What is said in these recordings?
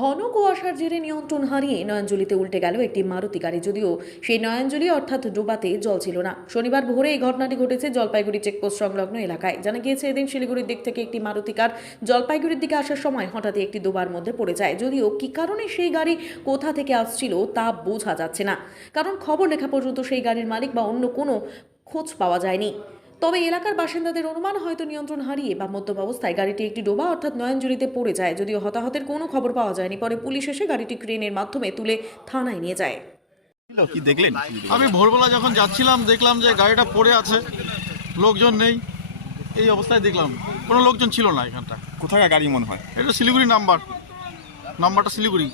ঘন কুয়াশার জেরে নিয়ন্ত্রণ হারিয়ে নয়নজলিতে উল্টে গেল একটি মারুতি গাড়ি। যদিও সেই নয়নজলি অর্থাৎ ডোবাতে জল ছিল না। শনিবার ভোরে এই ঘটনাটি ঘটেছে জলপাইগুড়ি চেকপোস্ট সংলগ্ন এলাকায়। জানা গিয়েছে এদিন শিলিগুড়ির দিক থেকে একটি মারুতি কার জলপাইগুড়ির দিকে আসার সময় হঠাৎই একটি ডোবার মধ্যে পড়ে যায়। যদিও কী কারণে সেই গাড়ি কোথা থেকে আসছিল তা বোঝা যাচ্ছে না। কারণ খবর লেখা পর্যন্ত সেই গাড়ির মালিক বা অন্য কোনো খোঁজ পাওয়া যায়নি। তবে এলাকার বাসিন্দাদের অনুমান হয়তো নিয়ন্ত্রণ হারিয়ে বা মদ্যপ অবস্থায় গাড়িটি একটি ডোবা অর্থাৎ নয়নজুড়িতে পড়ে যায় যদিও হতাহতের কোনো খবর পাওয়া যায়নি। পরে পুলিশ এসে গাড়িটি ক্রেনের মাধ্যমে তুলে থানায় নিয়ে যায়। কি দেখলেন? আমি ভোরবেলা যখন যাচ্ছিলাম দেখলাম যে গাড়িটা পড়ে আছে লোকজন নেই এই অবস্থায় দেখলাম কোনো লোকজন ছিল না এখানটা। কোথায় গাড়ি মনে হয়? এটা শিলিগুড়ি নাম্বার নাম্বারটা শিলিগুড়ি।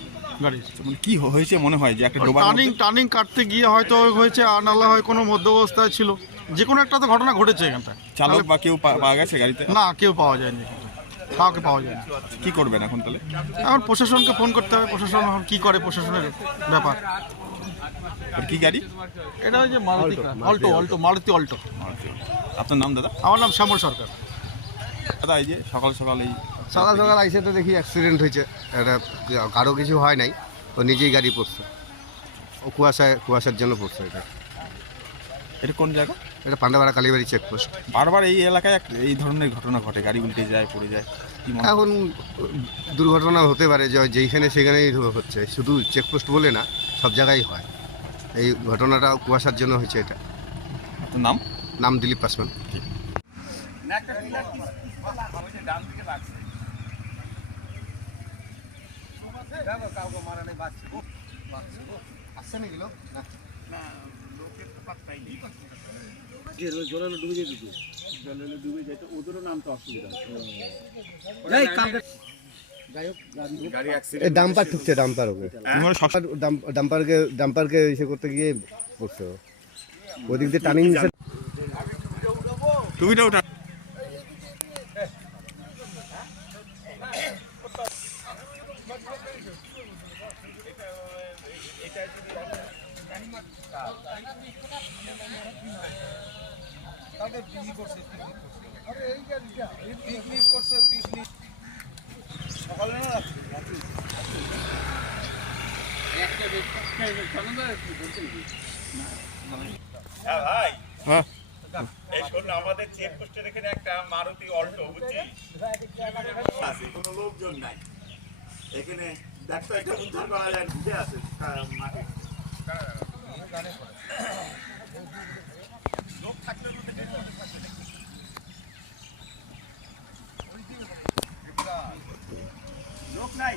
গাড়ির মানে কি হয়েছে মনে হয় যে একটা ডোবার টার্নিং টার্নিং কাটতে গিয়ে হয়তো হয়েছে আর নাহলে হয় কোনো মধ্য অবস্থায় ছিল। যে কোনো একটা তো ঘটনা ঘটেছে এখানটায়। চালক বা কেউ পা- পাওয়া গেছে গাড়িতে? না কেউ পাওয়া যায়নি কাউকে পাওয়া যায়নি। কি করবেন এখন তাহলে? এখন প্রশাসনকে ফোন করতে হবে। প্রশাসন এখন কী করে প্রশাসনের ব্যাপার? আর কি গাড়ি? এটা ওই যে Maruti Alto Alto. Maruti Alto. আপনার নাম দাদা? আমার নাম শ্যামল সরকার। দাদা এই যে সকাল সকাল এই সকাল সকাল আইসে তো দেখি অ্যাক্সিডেন্ট হয়েছে। এটা কারও কিছু হয় নাই ও নিজেই গাড়ি পড়ছে। ও কুয়াশায় কুয়াশার জন্য পড়ছে এটা। এটা কোন জায়গা? এটা পান্ডাপাড়া কালীবাড়ি চেকপোস্ট বারবার এই এলাকায় এই ধরনের ঘটনা ঘটে গাড়ি উল্টে যায় পড়ে যায়? এখন দুর্ঘটনা হতে পারে যে যেইখানে সেখানেই হচ্ছে শুধু চেকপোস্ট বলে না সব জায়গায় হয়। এই ঘটনাটা কুয়াশার জন্য হয়েছে এটা। নাম? নাম দিলীপ পাসওয়ান ডাম্পার ঠুকছে ডাম্পার ওকে। ডাম্পারকে ডাম্পারকে ইসে করতে গিয়ে পড়ছে ওদিক দিয়ে টার্নিং টুবিটা ওটা হ্যাঁ। এই শোন আমাদের চেক পোস্টের এখানে একটা মারুতি অল্টো বুঝছিস? আছে কোনো লোকজন নাই। এখানে দেখ তো এটা উদ্ধার করা যায় ঢুকে আছে আহ, মাঠে লোক থাকলে তো দেখে লোক নাই